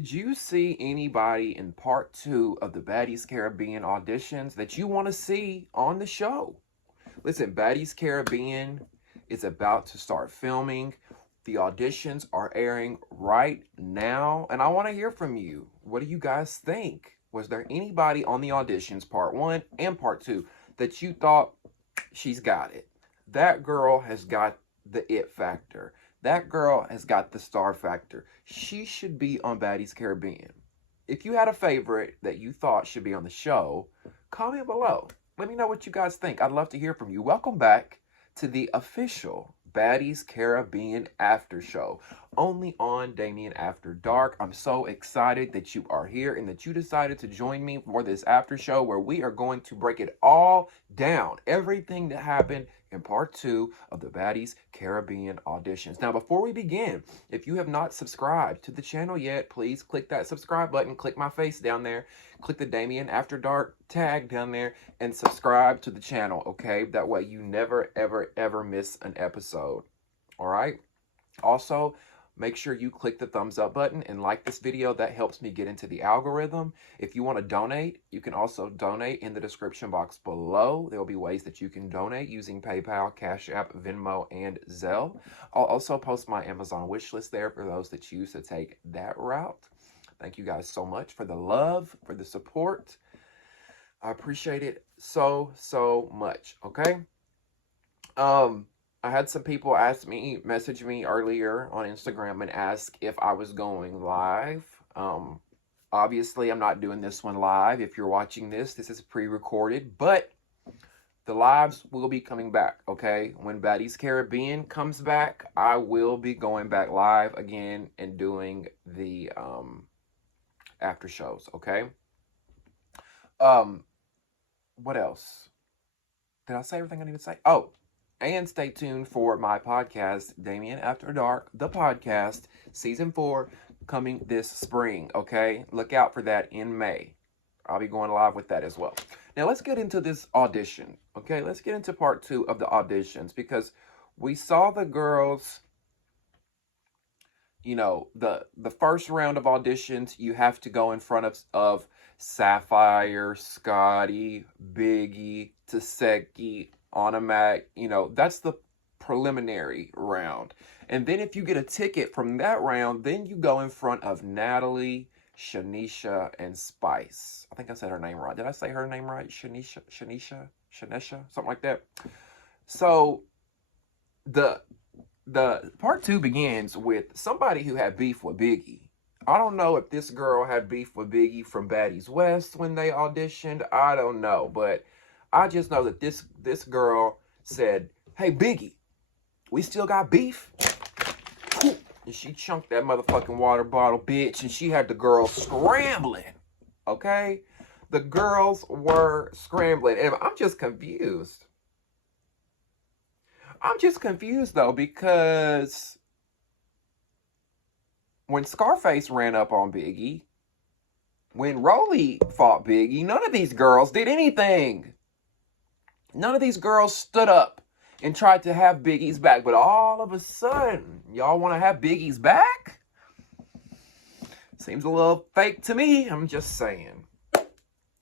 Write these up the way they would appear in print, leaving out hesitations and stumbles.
Did you see anybody in part 2 of the Baddies Caribbean auditions that you want to see on the show? Listen, Baddies Caribbean is about to start filming. The auditions are airing right now, and I want to hear from you. What do you guys think? Was there anybody on the auditions, part 1 and part 2, that you thought, she's got it? That girl has got the it factor. That girl has got the star factor. She should be on Baddies Caribbean. If you had a favorite that you thought should be on the show, comment below. Let me know what you guys think. I'd love to hear from you. Welcome back to the official Baddies Caribbean Aftershow, only on Damieon After Dark. I'm so excited that you are here and that you decided to join me for this after show where we are going to break it all down. Everything that happened in part 2 of the Baddies Caribbean auditions. Now, before we begin, if you have not subscribed to the channel yet, please click that subscribe button, click my face down there, click the Damieon After Dark tag down there, and subscribe to the channel, okay? That way you never, ever, ever miss an episode, all right? Also, make sure you click the thumbs up button and like this video. That helps me get into the algorithm. If you want to donate, you can also donate in the description box below. There will be ways that you can donate using PayPal, Cash App, Venmo, and Zelle. I'll also post my Amazon wish list there for those that choose to take that route. Thank you guys so much for the love, for the support. I appreciate it so, so much, okay? I had some people message me earlier on Instagram and ask if I was going live. Obviously, I'm not doing this one live. If you're watching this, this is pre-recorded, but the lives will be coming back, okay? When Baddies Caribbean comes back, I will be going back live again and doing the after shows, okay? What else? Did I say everything I need to say? Oh, and stay tuned for my podcast, Damieon After Dark, the podcast, season 4, coming this spring, okay? Look out for that in May. I'll be going live with that as well. Now, let's get into this audition, okay? Let's get into part 2 of the auditions, because we saw the girls, you know, the first round of auditions, you have to go in front of Sapphire, Scotty, Biggie, Taseki, Automatic, you know, that's the preliminary round. And then if you get a ticket from that round, then you go in front of Natalie, Shanisha, and Spice. I think I said her name right. Did I say her name right? Shanisha, something like that. So the part 2 begins with somebody who had beef with Biggie. I don't know if this girl had beef with Biggie from Baddies West when they auditioned. I don't know, but I just know that this girl said, "Hey, Biggie, we still got beef?" And she chunked that motherfucking water bottle, bitch, and she had the girls scrambling, okay? The girls were scrambling, and I'm just confused. I'm just confused, though, because when Scarface ran up on Biggie, when Rolly fought Biggie, none of these girls did anything. None of these girls stood up and tried to have Biggie's back. But all of a sudden, y'all want to have Biggie's back? Seems a little fake to me. I'm just saying.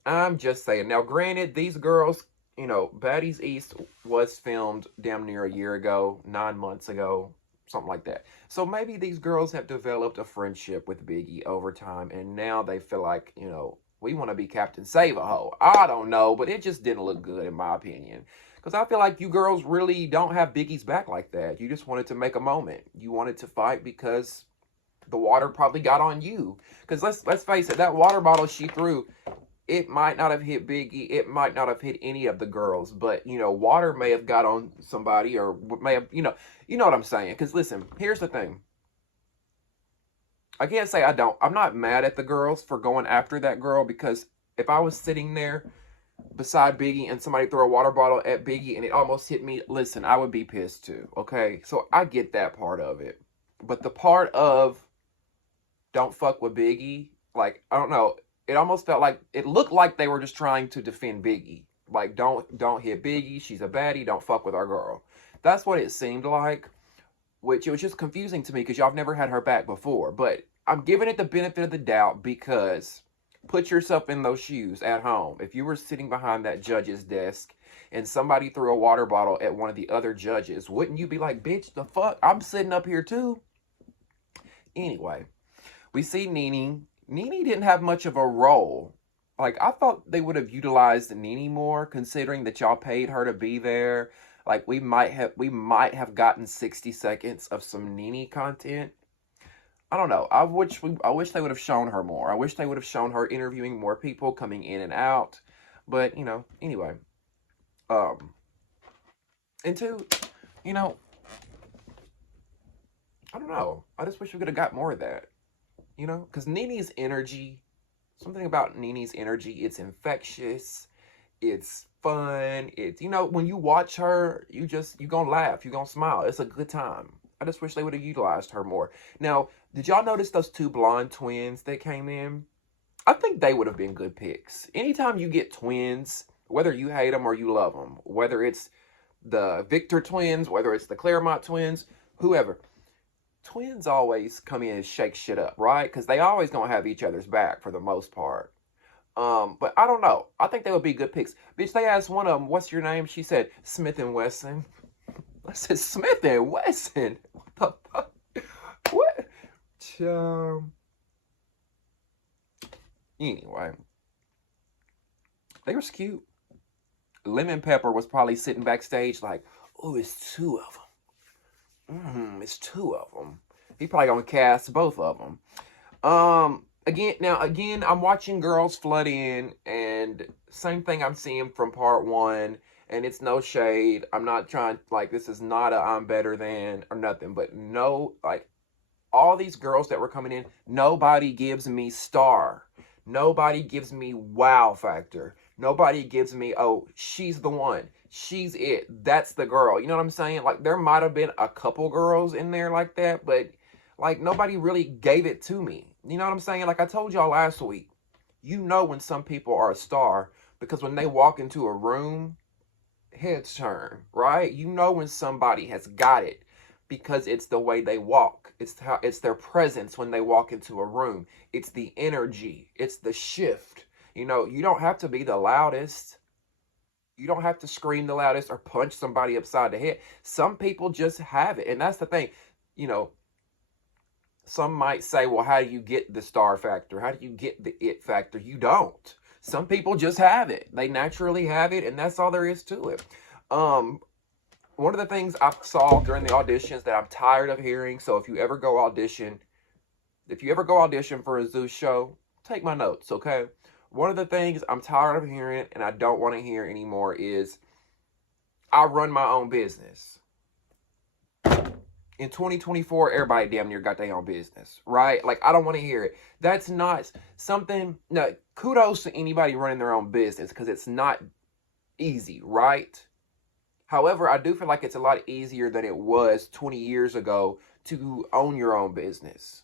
Now, granted, these girls, you know, Baddies East was filmed damn near a year ago, 9 months ago, something like that. So maybe these girls have developed a friendship with Biggie over time. And now they feel like, you know, we want to be Captain Save-A-Ho. I don't know, but it just didn't look good in my opinion. Because I feel like you girls really don't have Biggie's back like that. You just wanted to make a moment. You wanted to fight because the water probably got on you. Because let's face it, that water bottle she threw, it might not have hit Biggie. It might not have hit any of the girls. But, you know, water may have got on somebody or may have, you know what I'm saying. Because listen, here's the thing. I can't say I'm not mad at the girls for going after that girl, because if I was sitting there beside Biggie and somebody threw a water bottle at Biggie and it almost hit me, listen, I would be pissed too, okay? So I get that part of it. But the part of don't fuck with Biggie, like, I don't know, it almost felt like, it looked like they were just trying to defend Biggie. Like, don't hit Biggie, she's a baddie, don't fuck with our girl. That's what it seemed like. Which it was just confusing to me because y'all have never had her back before. But I'm giving it the benefit of the doubt because put yourself in those shoes at home. If you were sitting behind that judge's desk and somebody threw a water bottle at one of the other judges, wouldn't you be like, bitch, the fuck? I'm sitting up here too. Anyway, we see Nene. Nene didn't have much of a role. Like, I thought they would have utilized Nene more, considering that y'all paid her to be there. Like, we might have gotten 60 seconds of some Nene content. I don't know. I wish they would have shown her more. I wish they would have shown her interviewing more people, coming in and out. But, you know, anyway. And two, you know, I don't know. I just wish we could have got more of that. You know? Because Nene's energy, something about Nene's energy, it's infectious. It's fun. It's, you know, when you watch her, you gonna laugh. You gonna smile. It's a good time. I just wish they would have utilized her more. Now, did y'all notice those two blonde twins that came in? I think they would have been good picks. Anytime you get twins, whether you hate them or you love them, whether it's the Victor twins, whether it's the Claremont twins, whoever, twins always come in and shake shit up, right? Because they always gonna have each other's back for the most part. But I don't know. I think they would be good picks. Bitch, they asked one of them, what's your name? She said, Smith and Wesson. I said, Smith and Wesson? What the fuck? What? Anyway. They were cute. Lemon Pepper was probably sitting backstage like, oh, it's two of them. It's two of them. He probably gonna cast both of them. Again, I'm watching girls flood in, and same thing I'm seeing from part one, and it's no shade. I'm not trying, like, this is not a I'm better than or nothing, but no, like, all these girls that were coming in, nobody gives me star. Nobody gives me wow factor. Nobody gives me, oh, she's the one. She's it. That's the girl. You know what I'm saying? Like, there might have been a couple girls in there like that, but, like, nobody really gave it to me. You know what I'm saying? Like I told y'all last week, you know when some people are a star because when they walk into a room, heads turn, right? You know when somebody has got it because it's the way they walk. It's their presence when they walk into a room. It's the energy. It's the shift. You know, you don't have to be the loudest. You don't have to scream the loudest or punch somebody upside the head. Some people just have it. And that's the thing, you know. Some might say, well, how do you get the star factor? How do you get the it factor? You don't. Some people just have it. They naturally have it, and that's all there is to it. One of the things I saw during the auditions that I'm tired of hearing, so if you ever go audition for a Zeus show, take my notes, okay? One of the things I'm tired of hearing and I don't want to hear anymore is, I run my own business. In 2024, everybody damn near got their own business, right? Like, I don't want to hear it. That's not something, no, kudos to anybody running their own business because it's not easy, right? However, I do feel like it's a lot easier than it was 20 years ago to own your own business.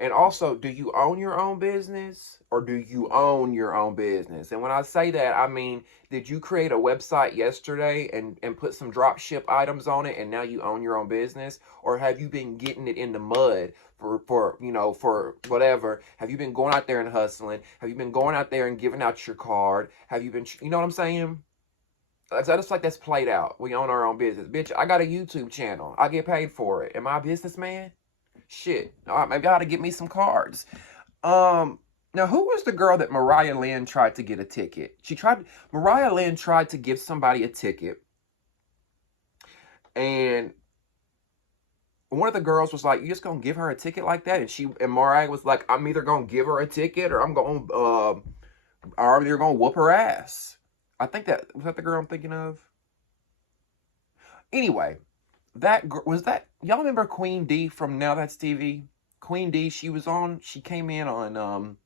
And also, do you own your own business or do you own your own business? And when I say that, I mean, did you create a website yesterday and put some drop ship items on it and now you own your own business? Or have you been getting it in the mud for whatever? Have you been going out there and hustling? Have you been going out there and giving out your card? Have you been, you know what I'm saying? I just like that's played out. We own our own business. Bitch, I got a YouTube channel. I get paid for it. Am I a businessman? Shit. All right, maybe I ought to get me some cards. Now, who was the girl that Mariah Lynn tried to get a ticket? Mariah Lynn tried to give somebody a ticket. And one of the girls was like, you just gonna give her a ticket like that? And Mariah was like, I'm either gonna give her a ticket or you're gonna whoop her ass. I think was that the girl I'm thinking of? Anyway. Y'all remember Queen D from Now That's TV? Queen D, she came in on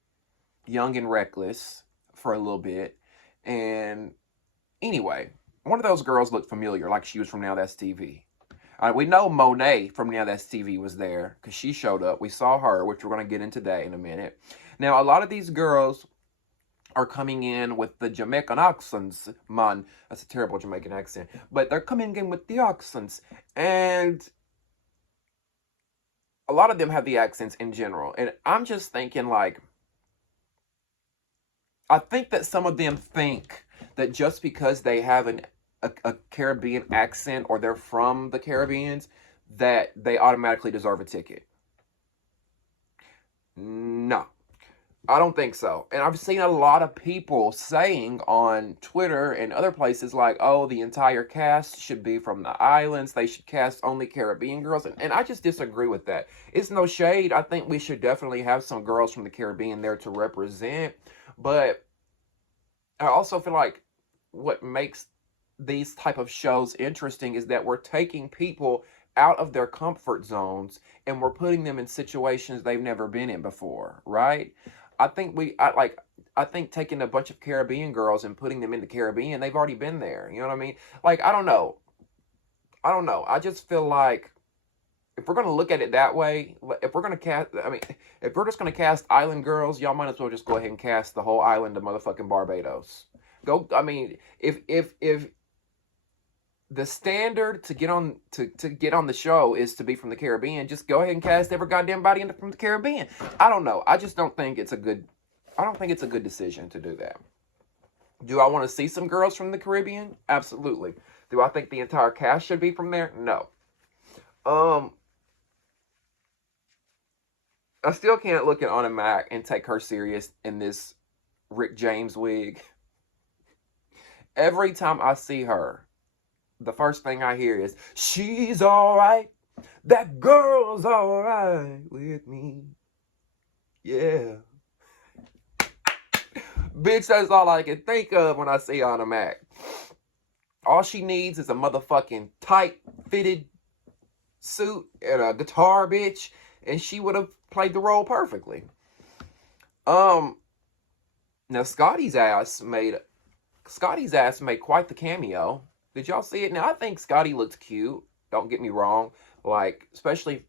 Young and Reckless for a little bit. And anyway, one of those girls looked familiar, like she was from Now That's TV. We know Monet from Now That's TV was there, because she showed up. We saw her, which we're going to get into that in a minute. Now, a lot of these girls are coming in with the Jamaican accents, man. That's a terrible Jamaican accent. But they're coming in with the accents. And a lot of them have the accents in general. And I'm just thinking, like, I think that some of them think that just because they have a Caribbean accent or they're from the Caribbeans, that they automatically deserve a ticket. No, I don't think so. And I've seen a lot of people saying on Twitter and other places like, oh, the entire cast should be from the islands. They should cast only Caribbean girls. And I just disagree with that. It's no shade. I think we should definitely have some girls from the Caribbean there to represent. But I also feel like what makes these type of shows interesting is that we're taking people out of their comfort zones and we're putting them in situations they've never been in before, right? I think taking a bunch of Caribbean girls and putting them in the Caribbean, they've already been there. You know what I mean? Like, I don't know. I don't know. I just feel like if we're going to look at it that way, if we're going to cast, I mean, if we're just going to cast island girls, y'all might as well just go ahead and cast the whole island of motherfucking Barbados. Go, I mean, if the standard to get on to get on the show is to be from the Caribbean, just go ahead and cast every goddamn body from the Caribbean. I don't know. I just don't think it's a good. I don't think it's a good decision to do that. Do I want to see some girls from the Caribbean? Absolutely. Do I think the entire cast should be from there? No. I still can't look at Anna Mac and take her serious in this Rick James wig. Every time I see her, the first thing I hear is, she's alright. That girl's alright with me. Yeah. Bitch, that's all I can think of when I see Anna Mac. All she needs is a motherfucking tight fitted suit and a guitar, bitch, and she would have played the role perfectly. Now Scotty's ass made quite the cameo. Did y'all see it? Now I think Scotty looked cute. Don't get me wrong. Like, especially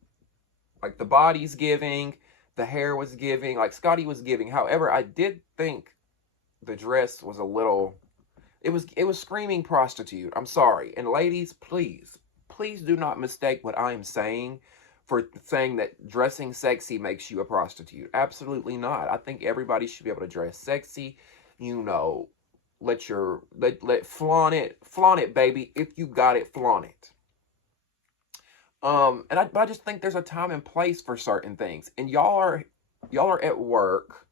like the body's giving, the hair was giving, like Scotty was giving. However, I did think the dress was a little, it was screaming prostitute. I'm sorry. And ladies, please do not mistake what I am saying for saying that dressing sexy makes you a prostitute. Absolutely not. I think everybody should be able to dress sexy, you know, let flaunt it, baby. If you got it, flaunt it. But I just think there's a time and place for certain things. And y'all are at work,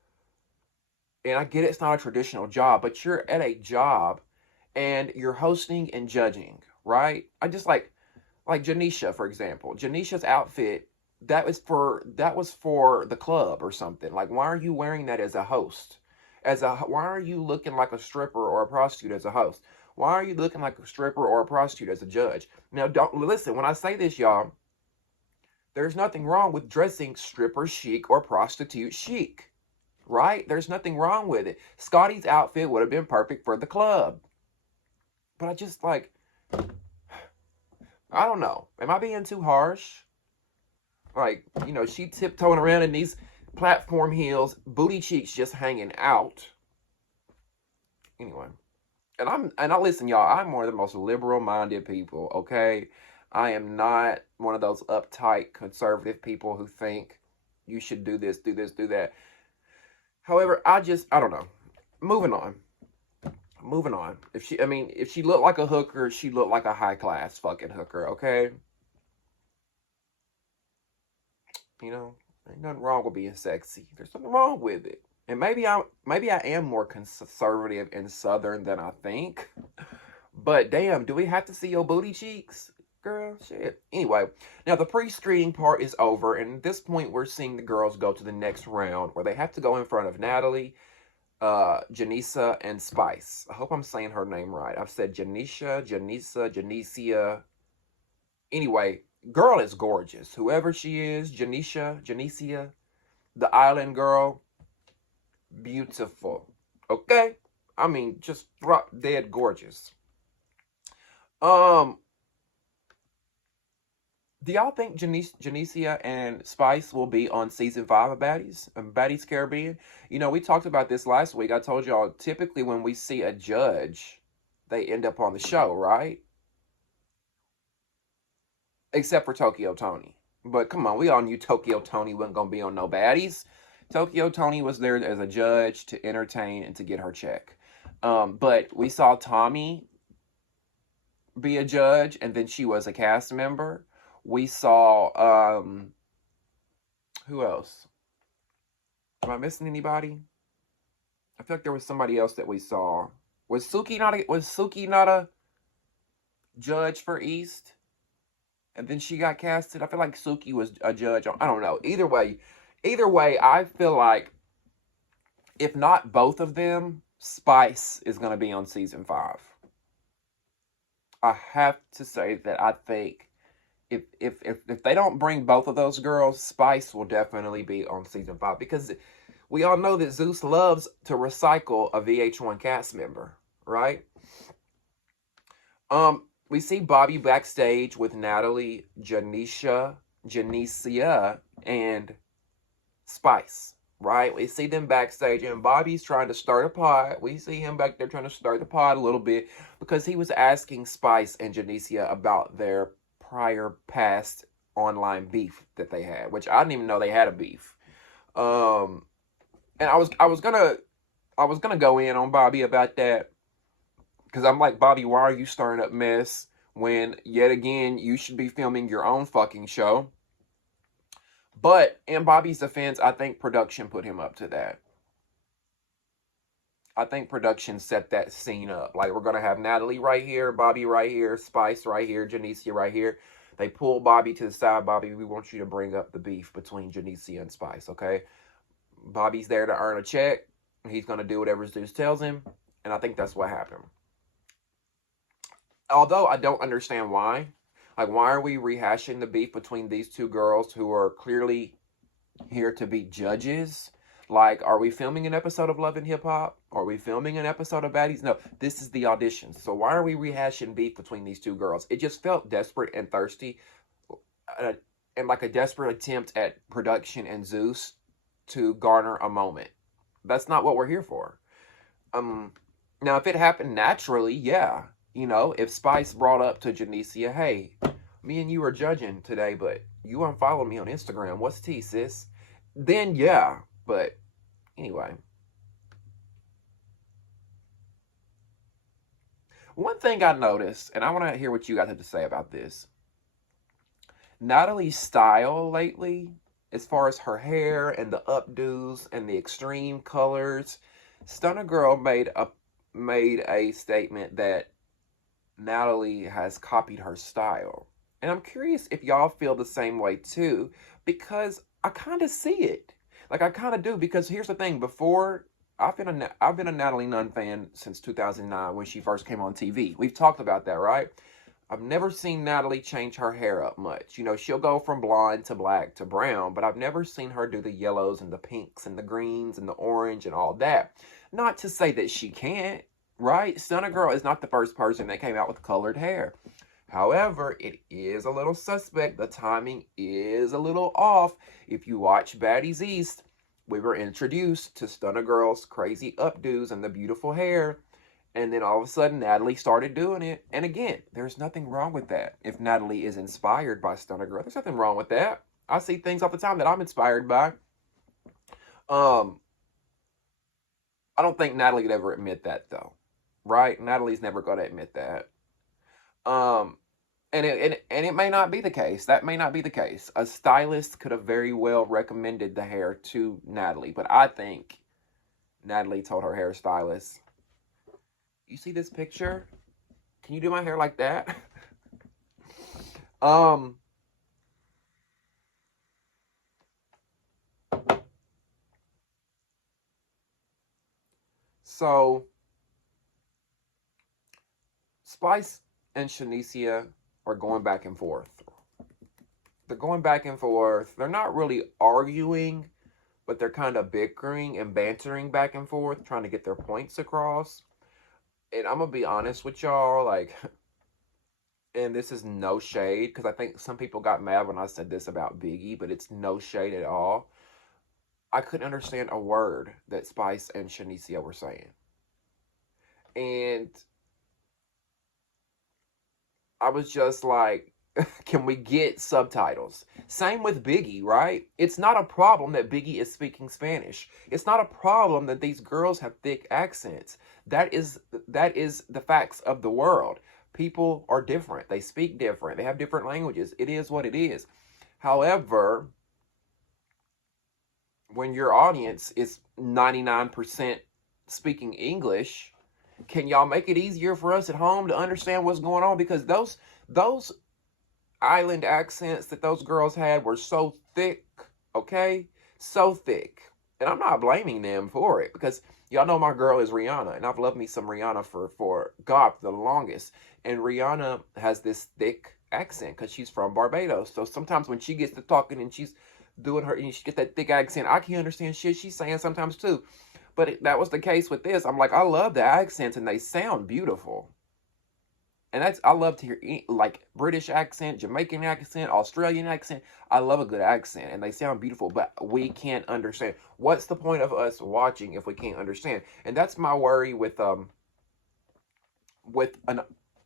and I get it's not a traditional job, but you're at a job and you're hosting and judging, right? I just like Janisha, for example. Janisha's outfit, that was for the club or something. Like, why are you wearing that as a host? Why are you looking like a stripper or a prostitute as a host? Why are you looking like a stripper or a prostitute as a judge? Now, don't listen, when I say this, y'all, there's nothing wrong with dressing stripper chic or prostitute chic, right? There's nothing wrong with it. Scotty's outfit would have been perfect for the club. But I just like, I don't know. Am I being too harsh? Like, you know, she tiptoeing around in these platform heels, booty cheeks just hanging out. Anyway. And I listen, y'all, I'm one of the most liberal-minded people, okay? I am not one of those uptight, conservative people who think you should do this, do that. However, I don't know. Moving on. If she looked like a hooker, she looked like a high-class fucking hooker, okay? You know, ain't nothing wrong with being sexy. There's nothing wrong with it. And maybe I am more conservative and southern than I think. But damn, do we have to see your booty cheeks? Girl, shit. Anyway, now the pre-screening part is over. And at this point, we're seeing the girls go to the next round where they have to go in front of Natalie, Janisa, and Spice. I hope I'm saying her name right. I've said Janisa. Anyway, girl is gorgeous. Whoever she is, Janicia, the island girl, beautiful. Okay? I mean, just dead gorgeous. Do y'all think Janicia and Spice will be on season 5 of Baddies Caribbean? You know, we talked about this last week. I told y'all, typically when we see a judge, they end up on the show, right? Except for Tokyo Tony. But come on, we all knew Tokyo Tony wasn't going to be on no baddies. Tokyo Tony was there as a judge to entertain and to get her check. But we saw Tommy be a judge, and then she was a cast member. We saw, who else? Am I missing anybody? I feel like there was somebody else that we saw. Was Suki not a judge for East? And then she got casted. I feel like Suki was a judge. I don't know. Either way, I feel like if not both of them, Spice is going to be on season 5. I have to say that I think if they don't bring both of those girls, Spice will definitely be on season 5, because we all know that Zeus loves to recycle a VH1 cast member, right? We see Bobby backstage with Natalie, Janicia, and Spice, right? We see them backstage, and Bobby's trying to start a pot. We see him back there trying to start the pot a little bit, because he was asking Spice and Janicia about their prior past online beef that they had, which I didn't even know they had a beef. And I was gonna go in on Bobby about that, because I'm like, Bobby, why are you stirring up mess when yet again you should be filming your own fucking show? But in Bobby's defense, I think production put him up to that. I think production set that scene up. Like, we're going to have Natalie right here, Bobby right here, Spice right here, Janicia right here. They pull Bobby to the side. Bobby, we want you to bring up the beef between Janicia and Spice, okay? Bobby's there to earn a check. He's going to do whatever Zeus tells him. And I think that's what happened. Although I don't understand why. Like, why are we rehashing the beef between these two girls who are clearly here to be judges? Like, are we filming an episode of Love and Hip Hop? Are we filming an episode of Baddies? No, this is the Auditions. So why are we rehashing beef between these two girls? It just felt desperate and thirsty, and like a desperate attempt at production and Zeus to garner a moment. That's not what we're here for. Now, if it happened naturally, yeah. You know, if Spice brought up to Janicia, hey, me and you are judging today, but you unfollowed me on Instagram. What's tea, sis? Then, yeah. But anyway. One thing I noticed, and I want to hear what you guys have to say about this. Natalie's style lately, as far as her hair and the updos and the extreme colors, Stunner Girl made a statement that Natalie has copied her style. And I'm curious if y'all feel the same way too, because I kind of see it. Like, I kind of do, because here's the thing. Before, I've been a Natalie Nunn fan since 2009 when she first came on TV. We've talked about that, right? I've never seen Natalie change her hair up much. You know, she'll go from blonde to black to brown, but I've never seen her do the yellows and the pinks and the greens and the orange and all that. Not to say that she can't, right? Stunner Girl is not the first person that came out with colored hair. However, it is a little suspect. The timing is a little off. If you watch Baddies East, we were introduced to Stunner Girl's crazy updos and the beautiful hair. And then all of a sudden, Natalie started doing it. And again, there's nothing wrong with that. If Natalie is inspired by Stunner Girl, there's nothing wrong with that. I see things all the time that I'm inspired by. I don't think Natalie could ever admit that, though. Right? Natalie's never going to admit that. And it may not be the case. That may not be the case. A stylist could have very well recommended the hair to Natalie, but I think Natalie told her hairstylist, "You see this picture? Can you do my hair like that?" So Spice and Shanicia are going back and forth. They're going back and forth. They're not really arguing, but they're kind of bickering and bantering back and forth, trying to get their points across. And I'm going to be honest with y'all, like, and this is no shade, because I think some people got mad when I said this about Biggie, but it's no shade at all. I couldn't understand a word that Spice and Shanicia were saying. And I was just like, can we get subtitles? Same with Biggie, right? It's not a problem that Biggie is speaking Spanish. It's not a problem that these girls have thick accents. That is the facts of the world. People are different. They speak different. They have different languages. It is what it is. However, when your audience is 99% speaking English, can y'all make it easier for us at home to understand what's going on? Because those island accents that those girls had were so thick, okay? So thick. And I'm not blaming them for it, because y'all know my girl is Rihanna, and I've loved me some Rihanna for God, for the longest. And Rihanna has this thick accent because she's from Barbados. So sometimes when she gets to talking and she's doing her, and she gets that thick accent, I can't understand shit she's saying sometimes too. But that was the case with this. I'm like, I love the accents and they sound beautiful. And I love to hear like British accent, Jamaican accent, Australian accent. I love a good accent and they sound beautiful, but we can't understand. What's the point of us watching if we can't understand? And that's my worry with an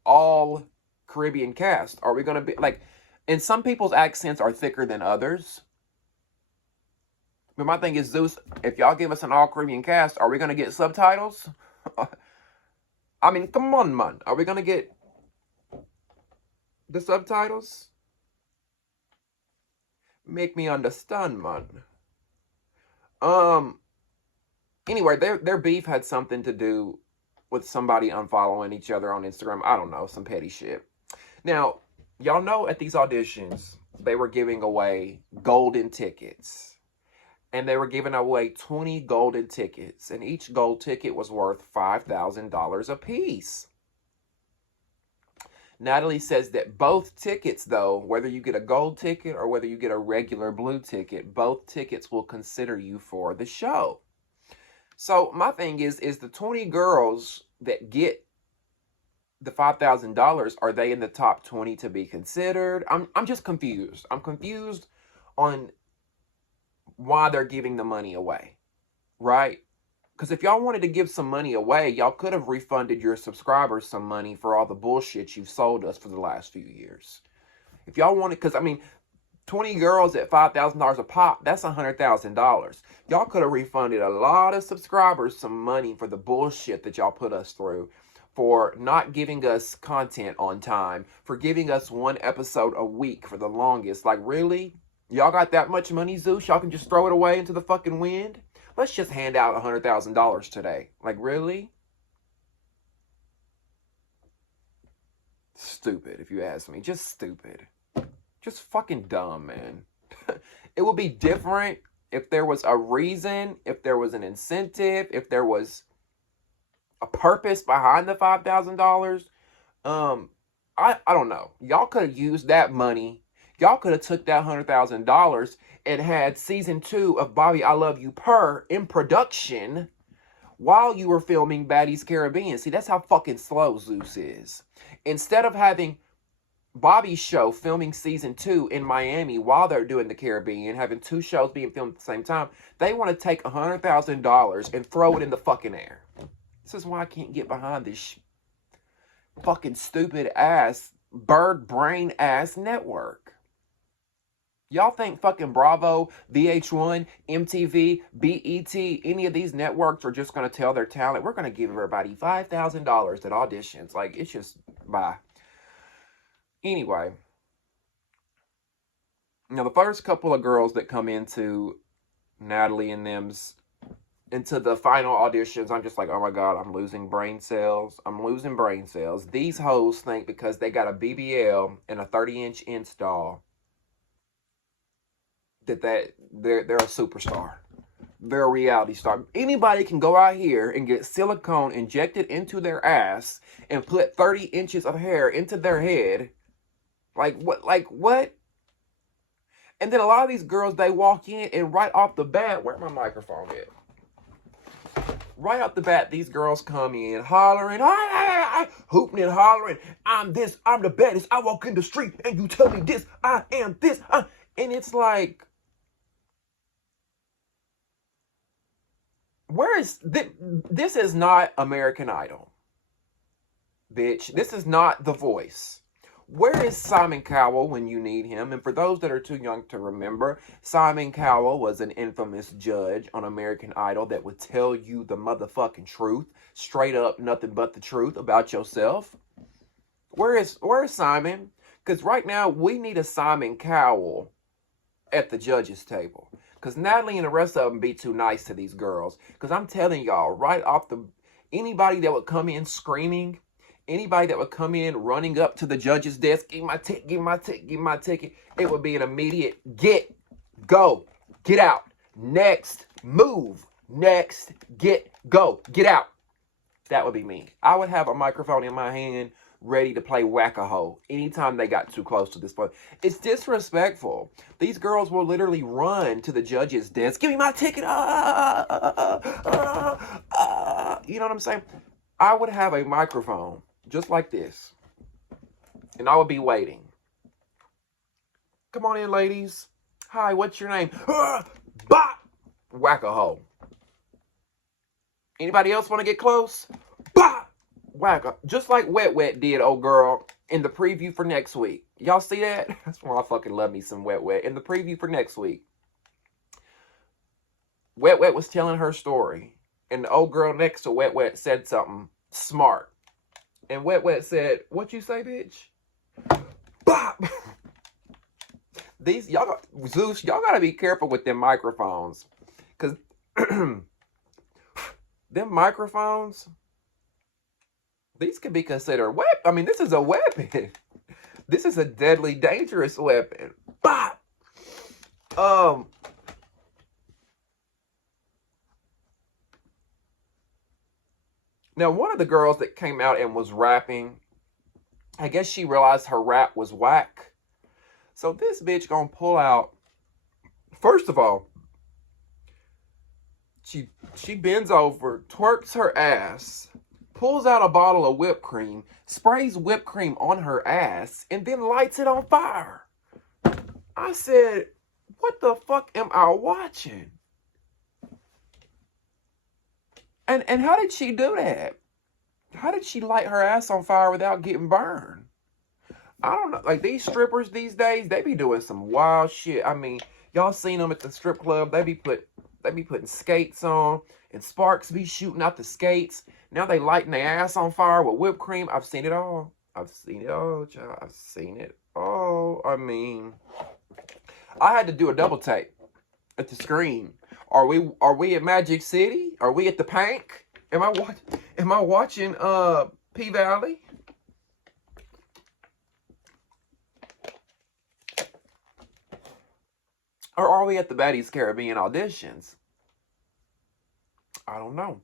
all Caribbean cast. Are we going to be like, and some people's accents are thicker than others. But my thing is, Zeus, if y'all give us an all Caribbean cast, are we going to get subtitles? I mean, come on, man. Are we going to get the subtitles? Make me understand, man. Anyway, their beef had something to do with somebody unfollowing each other on Instagram. I don't know, some petty shit. Now, y'all know at these auditions, they were giving away golden tickets. And they were giving away 20 golden tickets. And each gold ticket was worth $5,000 a piece. Natalie says that both tickets, though, whether you get a gold ticket or whether you get a regular blue ticket, both tickets will consider you for the show. So my thing is the 20 girls that get the $5,000, are they in the top 20 to be considered? I'm just confused. I'm confused on why they're giving the money away, right? Because if y'all wanted to give some money away, y'all could have refunded your subscribers some money for all the bullshit you've sold us for the last few years. If y'all wanted, because I mean, 20 girls at $5,000 a pop, that's $100,000. Y'all could have refunded a lot of subscribers some money for the bullshit that y'all put us through, for not giving us content on time, for giving us one episode a week for the longest. Like, really? Y'all got that much money, Zeus? Y'all can just throw it away into the fucking wind? Let's just hand out $100,000 today. Like, really? Stupid, if you ask me. Just stupid. Just fucking dumb, man. It would be different if there was a reason, if there was an incentive, if there was a purpose behind the $5,000. I don't know. Y'all could have used that money. Y'all could have took that $100,000 and had season 2 of Bobby I Love You Per in production while you were filming Baddies Caribbean. See, that's how fucking slow Zeus is. Instead of having Bobby's show filming season 2 in Miami while they're doing the Caribbean, having 2 shows being filmed at the same time, they want to take $100,000 and throw it in the fucking air. This is why I can't get behind this fucking stupid ass, bird brain ass network. Y'all think fucking Bravo, VH1, MTV, BET, any of these networks are just going to tell their talent, we're going to give everybody $5,000 at auditions? Like, it's just, bye. Anyway. Now, the first couple of girls that come into Natalie and them's, into the final auditions, I'm just like, oh my God, I'm losing brain cells. I'm losing brain cells. These hoes think because they got a BBL and a 30-inch install that they're a superstar. They're a reality star. Anybody can go out here and get silicone injected into their ass and put 30 inches of hair into their head. Like what? Like what? And then a lot of these girls, they walk in and right off the bat, where's my microphone at? Right off the bat, these girls come in hollering, hooping and hollering, I'm this, I'm the baddest. I walk in the street and you tell me this, I am this. And it's like, where is this? Is not American Idol, bitch. This is not The Voice. Where is Simon Cowell when you need him? And for those that are too young to remember, Simon Cowell was an infamous judge on American Idol that would tell you the motherfucking truth, straight up, nothing but the truth about yourself. Where is Simon? Because right now we need a Simon Cowell at the judges table. Because Natalie and the rest of them be too nice to these girls. Because I'm telling y'all, right off the... Anybody that would come in screaming, anybody that would come in running up to the judge's desk, give my ticket, give my ticket, give my ticket, it would be an immediate get, go, get out, next, move, next, get, go, get out. That would be me. I would have a microphone in my hand ready to play whack-a-hole anytime they got too close to this point. It's disrespectful. These girls will literally run to the judge's desk. Give me my ticket. You know what I'm saying? I would have a microphone just like this. And I would be waiting. Come on in, ladies. Hi, what's your name? Bop! Whack-a-hole. Anybody else want to get close? Bop! Whack, just like Wet Wet did, old girl, in the preview for next week. Y'all see that? That's why I fucking love me some Wet Wet. In the preview for next week, Wet Wet was telling her story, and the old girl next to Wet Wet said something smart. And Wet Wet said, "What you say, bitch?" Bop! These, y'all, Zeus, y'all gotta be careful with them microphones. Because them microphones... These could be considered weapon. I mean, this is a weapon. This is a deadly, dangerous weapon. Bop! Now, one of the girls that came out and was rapping, I guess she realized her rap was whack. So this bitch gonna pull out... First of all, she bends over, twerks her ass, pulls out a bottle of whipped cream, sprays whipped cream on her ass, and then lights it on fire. I said, what the fuck am I watching? And how did she do that? How did she light her ass on fire without getting burned? I don't know. Like, these strippers these days, they be doing some wild shit. I mean, y'all seen them at the strip club. They be putting skates on, and sparks be shooting out the skates. Now they lighting their ass on fire with whipped cream. I've seen it all. I've seen it all, child. I've seen it all. I mean, I had to do a double take at the screen. Are we at Magic City? Are we at the Pank? Am I watching P Valley? Or are we at the Baddies Caribbean Auditions? I don't know.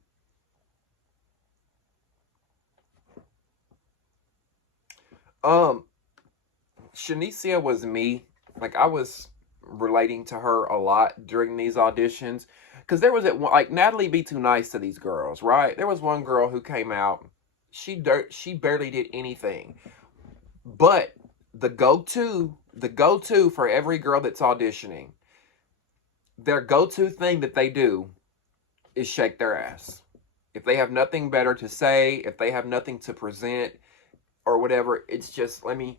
Shanicia was me. Like, I was relating to her a lot during these auditions. Because there was, like, Natalie be too nice to these girls, right? There was one girl who came out. She barely did anything. But the go-to for every girl that's auditioning, their go-to thing that they do is shake their ass. If they have nothing better to say, if they have nothing to present, or whatever, it's just, let me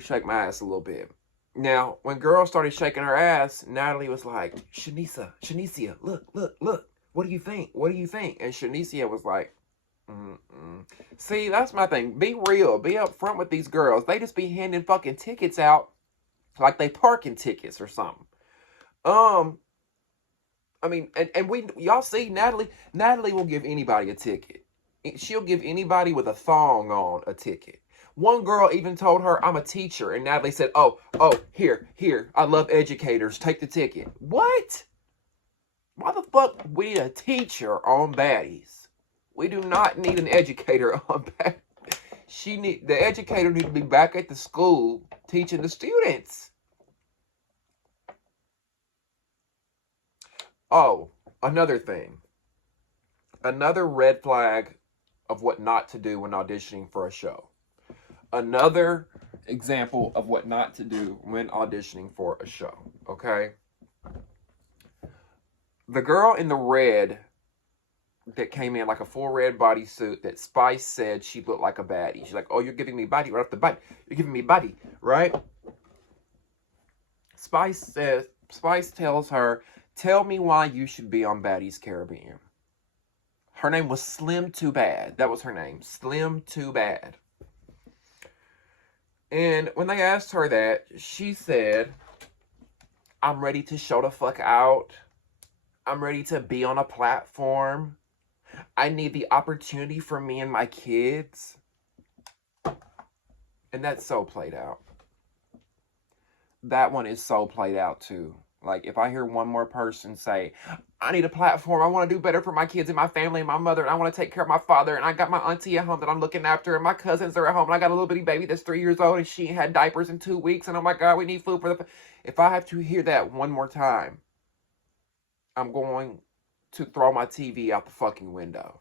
shake my ass a little bit. Now, when girls started shaking her ass, Natalie was like, Shanicia, look, what do you think? What do you think? And Shanicia was like, See, that's my thing. Be real. Be upfront with these girls. They just be handing fucking tickets out like they parking tickets or something. I mean, and y'all see, Natalie will give anybody a ticket. She'll give anybody with a thong on a ticket. One girl even told her, I'm a teacher. And Natalie said, oh, here. I love educators. Take the ticket. What? Why the fuck we need a teacher on Baddies? We do not need an educator on Baddies. The educator need to be back at the school teaching the students. Oh, another thing. Another red flag of what not to do when auditioning for a show. Another example of what not to do when auditioning for a show, okay? The girl in the red that came in like a full red bodysuit that Spice said she looked like a baddie. She's like, oh, you're giving me body right off the bat. You're giving me body, right? Spice tells her, tell me why you should be on Baddies Caribbean. Her name was Slim Too Bad. That was her name. Slim Too Bad. And when they asked her that, she said, I'm ready to show the fuck out. I'm ready to be on a platform. I need the opportunity for me and my kids. And that's so played out. That one is so played out too. Like, if I hear one more person say, I need a platform, I want to do better for my kids and my family and my mother, and I want to take care of my father, and I got my auntie at home that I'm looking after, and my cousins are at home, and I got a little bitty baby that's 3 years old, and she ain't had diapers in 2 weeks, and oh my God, we need food for the... If I have to hear that one more time, I'm going to throw my TV out the fucking window.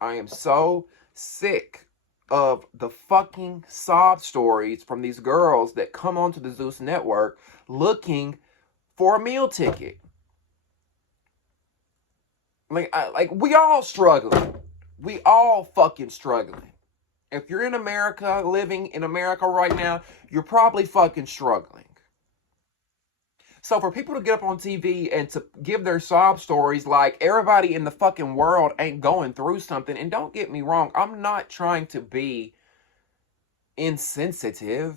I am so sick of the fucking sob stories from these girls that come onto the Zeus network looking for a meal ticket. Like we all struggling. We all fucking struggling. If you're in America, living in America right now, you're probably fucking struggling. So for people to get up on TV and to give their sob stories like everybody in the fucking world ain't going through something, and don't get me wrong, I'm not trying to be insensitive.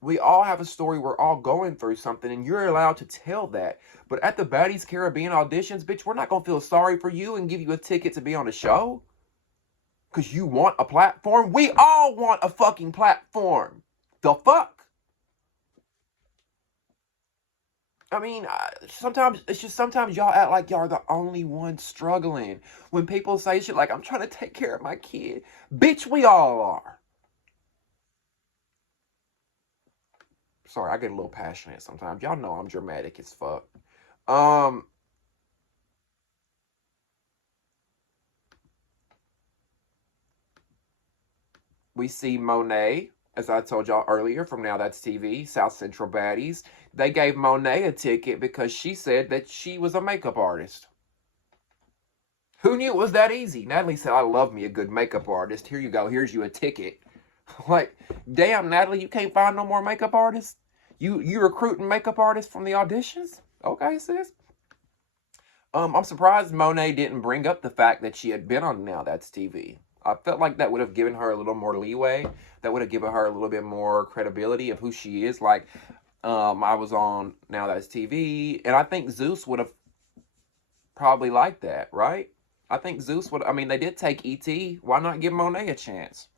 We all have a story, we're all going through something, and you're allowed to tell that. But at the Baddies Caribbean auditions, bitch, we're not going to feel sorry for you and give you a ticket to be on the show. Because you want a platform? We all want a fucking platform. The fuck? I mean, sometimes y'all act like y'all are the only ones struggling. When people say shit like, I'm trying to take care of my kid. Bitch, we all are. Sorry, I get a little passionate sometimes. Y'all know I'm dramatic as fuck. We see Monet, as I told y'all earlier, from Now That's TV, South Central Baddies. They gave Monet a ticket because she said that she was a makeup artist. Who knew it was that easy? Natalie said, I love me a good makeup artist. Here you go. Here's you a ticket. Like, damn, Natalie, you can't find no more makeup artists? You recruiting makeup artists from the auditions? Okay, sis. I'm surprised Monet didn't bring up the fact that she had been on Now That's TV. I felt like that would have given her a little more leeway. That would have given her a little bit more credibility of who she is. Like, I was on Now That's TV, and I think Zeus would have probably liked that, right? I think Zeus would... I mean, they did take E.T. Why not give Monet a chance?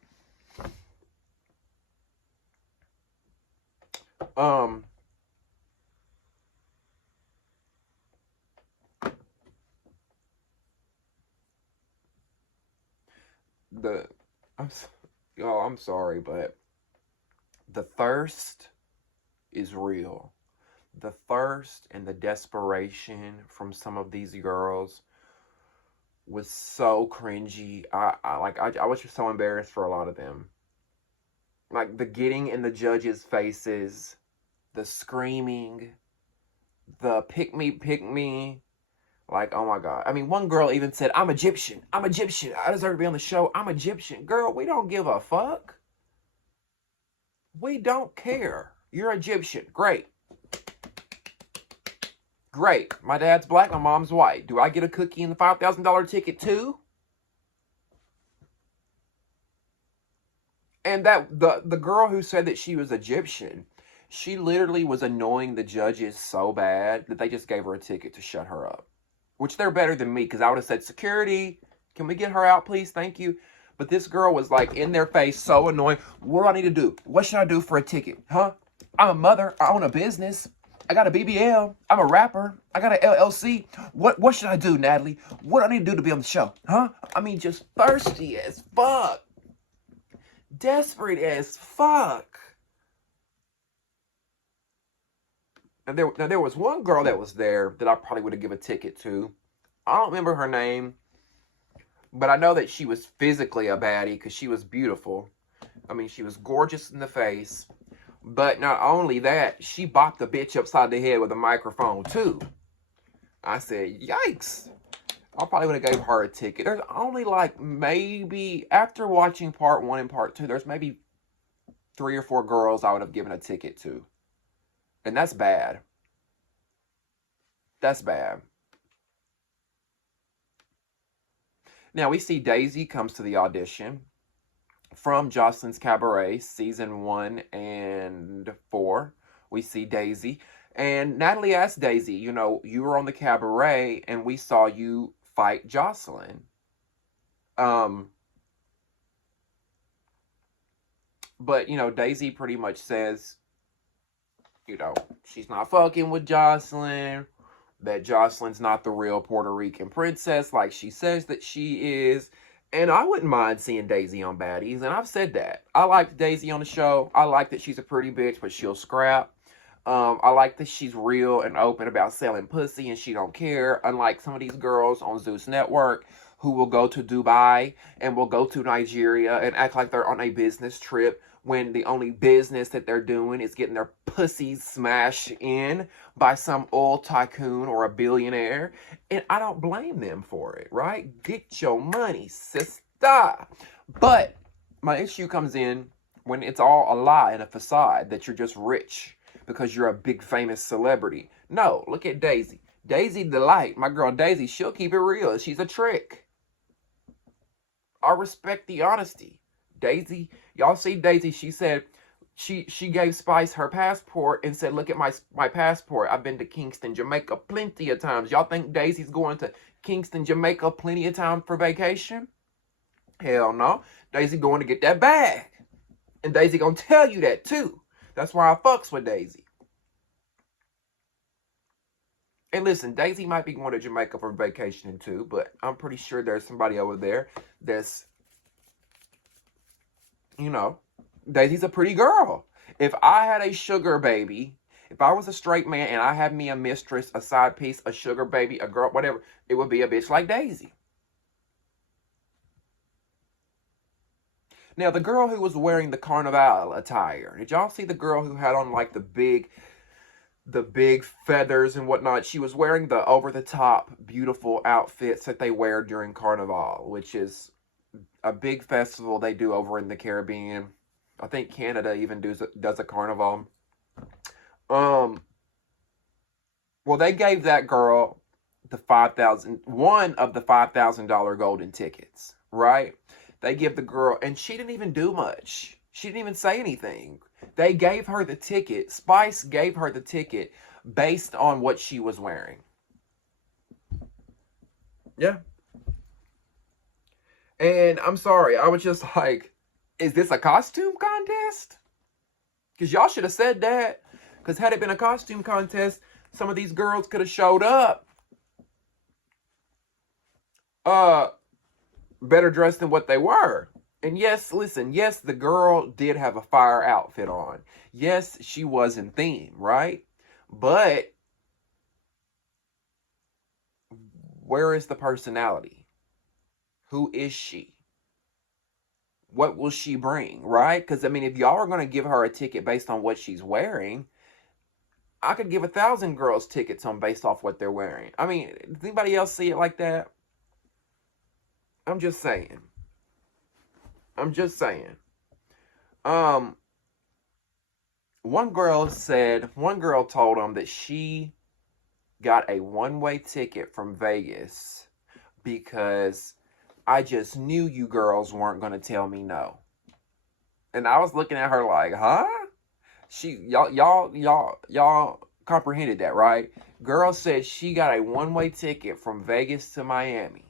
Y'all, I'm sorry, but the thirst is real. The thirst and the desperation from some of these girls was so cringy. I was just so embarrassed for a lot of them. Like, the getting in the judges' faces, the screaming, the pick me. Like, oh my God. I mean, one girl even said, I'm Egyptian. I deserve to be on the show. I'm Egyptian. Girl, we don't give a fuck. We don't care. You're Egyptian. Great. Great. My dad's black, my mom's white. Do I get a cookie and the $5,000 ticket too? And that the girl who said that she was Egyptian, she literally was annoying the judges so bad that they just gave her a ticket to shut her up. Which they're better than me, because I would have said, security, can we get her out, please? Thank you. But this girl was like in their face, so annoying. What do I need to do? What should I do for a ticket? Huh? I'm a mother. I own a business. I got a BBL. I'm a rapper. I got an LLC. What should I do, Natalie? What do I need to do to be on the show? Huh? I mean, just thirsty as fuck. Desperate as fuck. Now there was one girl that was there that I probably would have given a ticket to. I don't remember her name, but I know that she was physically a baddie because she was beautiful. I mean, she was gorgeous in the face. But not only that, she bopped the bitch upside the head with a microphone too. I said, yikes. I probably would have gave her a ticket. There's only like maybe, after watching part 1 and part 2, there's maybe 3 or 4 girls I would have given a ticket to. And that's bad. That's bad. Now we see Daisy comes to the audition from Jocelyn's Cabaret, season 1 and 4. We see Daisy. And Natalie asked Daisy, you know, you were on the Cabaret and we saw you fight Jocelyn. But, you know, Daisy pretty much says, you know, she's not fucking with Jocelyn, that Jocelyn's not the real Puerto Rican princess like she says that she is. And I wouldn't mind seeing Daisy on Baddies, and I've said that. I like Daisy on the show. I like that she's a pretty bitch, but she'll scrap. I like that she's real and open about selling pussy and she don't care, unlike some of these girls on Zeus Network who will go to Dubai and will go to Nigeria and act like they're on a business trip when the only business that they're doing is getting their pussies smashed in by some oil tycoon or a billionaire. And I don't blame them for it, right? Get your money, sister. But my issue comes in when it's all a lie and a facade that you're just rich because you're a big famous celebrity. No, look at Daisy. Daisy Delight, my girl Daisy, she'll keep it real. She's a trick. I respect the honesty. Daisy, y'all see Daisy, she said, she gave Spice her passport and said, look at my passport. I've been to Kingston, Jamaica plenty of times. Y'all think Daisy's going to Kingston, Jamaica plenty of times for vacation? Hell no. Daisy going to get that bag. And Daisy gonna tell you that too. That's why I fucks with Daisy. And listen, Daisy might be going to Jamaica for vacation too, but I'm pretty sure there's somebody over there that's, you know, Daisy's a pretty girl. If I had a sugar baby, if I was a straight man and I had me a mistress, a side piece, a sugar baby, a girl, whatever, it would be a bitch like Daisy. Now, the girl who was wearing the carnival attire, did y'all see the girl who had on like the big feathers and whatnot? She was wearing the over-the-top beautiful outfits that they wear during Carnival, which is a big festival they do over in the Caribbean. I think Canada even does a Carnival. Well, they gave that girl one of the $5,000 golden tickets, right? They give the girl, and she didn't even do much. She didn't even say anything. They gave her the ticket. Spice gave her the ticket based on what she was wearing. Yeah. And I'm sorry, I was just like, is this a costume contest? Because y'all should have said that. Because had it been a costume contest, some of these girls could have showed up better dressed than what they were. And yes, listen, yes, the girl did have a fire outfit on. Yes, she was in theme, right? But where is the personality? Who is she? What will she bring, right? Because, I mean, if y'all are going to give her a ticket based on what she's wearing, I could give 1,000 girls tickets on based off what they're wearing. I mean, does anybody else see it like that? I'm just saying. I'm just saying. One girl told them that she got a one-way ticket from Vegas because I just knew you girls weren't going to tell me no. And I was looking at her like, huh? Y'all comprehended that, right? Girl said she got a one-way ticket from Vegas to Miami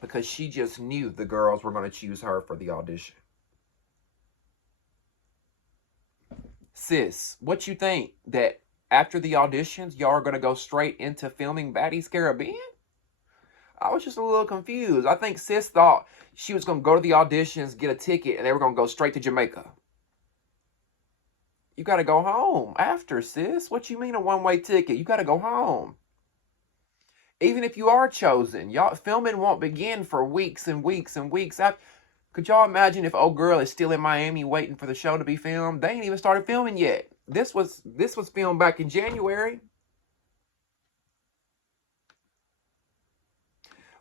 because she just knew the girls were going to choose her for the audition. Sis, what you think? That after the auditions, y'all are going to go straight into filming Baddies Caribbean? I was just a little confused. I think sis thought she was going to go to the auditions, get a ticket, and they were going to go straight to Jamaica. You got to go home after, sis. What you mean a one-way ticket? You got to go home. Even if you are chosen, y'all filming won't begin for weeks and weeks and weeks. Could y'all imagine if old girl is still in Miami waiting for the show to be filmed? They ain't even started filming yet. This was filmed back in January.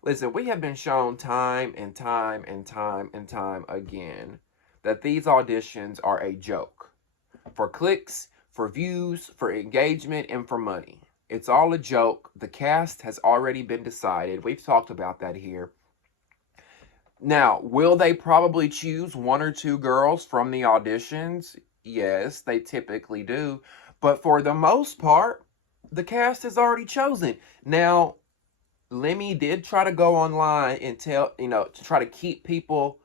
Listen, we have been shown time and time and time and time again that these auditions are a joke. For clicks, for views, for engagement, and for money. It's all a joke. The cast has already been decided. We've talked about that here. Now, will they probably choose one or two girls from the auditions? Yes, they typically do. But for the most part, the cast is already chosen. Now, Lemmy did try to go online and tell, to try to keep people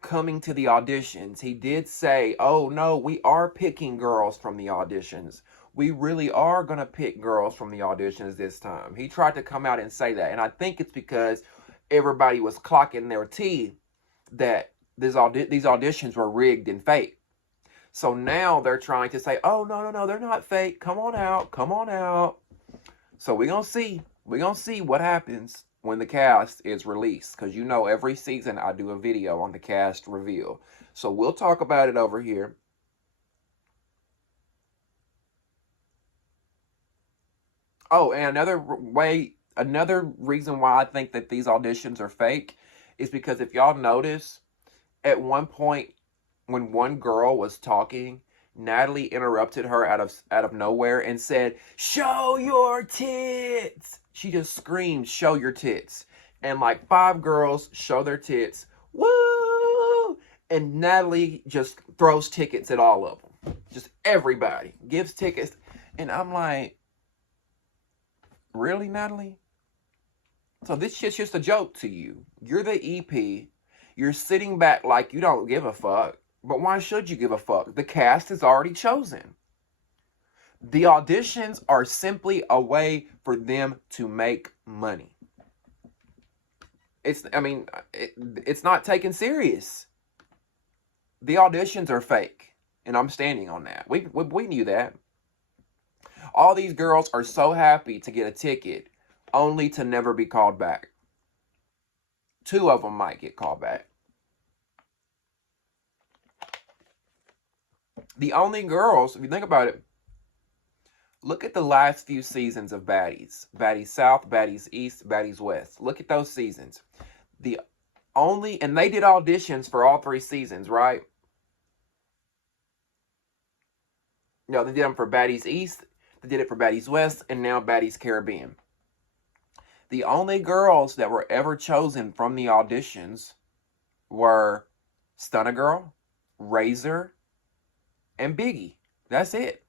coming to the auditions. He did say, oh no, we are picking girls from the auditions. We really are going to pick girls from the auditions this time. He tried to come out and say that. And I think it's because everybody was clocking their teeth that these auditions were rigged and fake. So now they're trying to say, oh, no, they're not fake. Come on out. So we're going to see. We're going to see what happens when the cast is released. Because every season I do a video on the cast reveal. So we'll talk about it over here. Oh, and another reason why I think that these auditions are fake is because if y'all notice, at one point when one girl was talking, Natalie interrupted her out of nowhere and said, "Show your tits." She just screamed, "Show your tits." And like 5 girls show their tits. Woo! And Natalie just throws tickets at all of them. Just everybody gives tickets. And I'm like, really, Natalie? So this shit's just a joke to you. You're the EP. You're sitting back like you don't give a fuck. But why should you give a fuck? The cast is already chosen. The auditions are simply a way for them to make money. It's not taken serious. The auditions are fake. And I'm standing on that. We knew that. All these girls are so happy to get a ticket, only to never be called back. 2 of them might get called back. The only girls, if you think about it, look at the last few seasons of Baddies. Baddies South, Baddies East, Baddies West. Look at those seasons. And they did auditions for all 3 seasons, right? No, they did them for Baddies East, they did it for Baddies West, and now Baddies Caribbean. The only girls that were ever chosen from the auditions were Stunna Girl, Razor, and Biggie. That's it.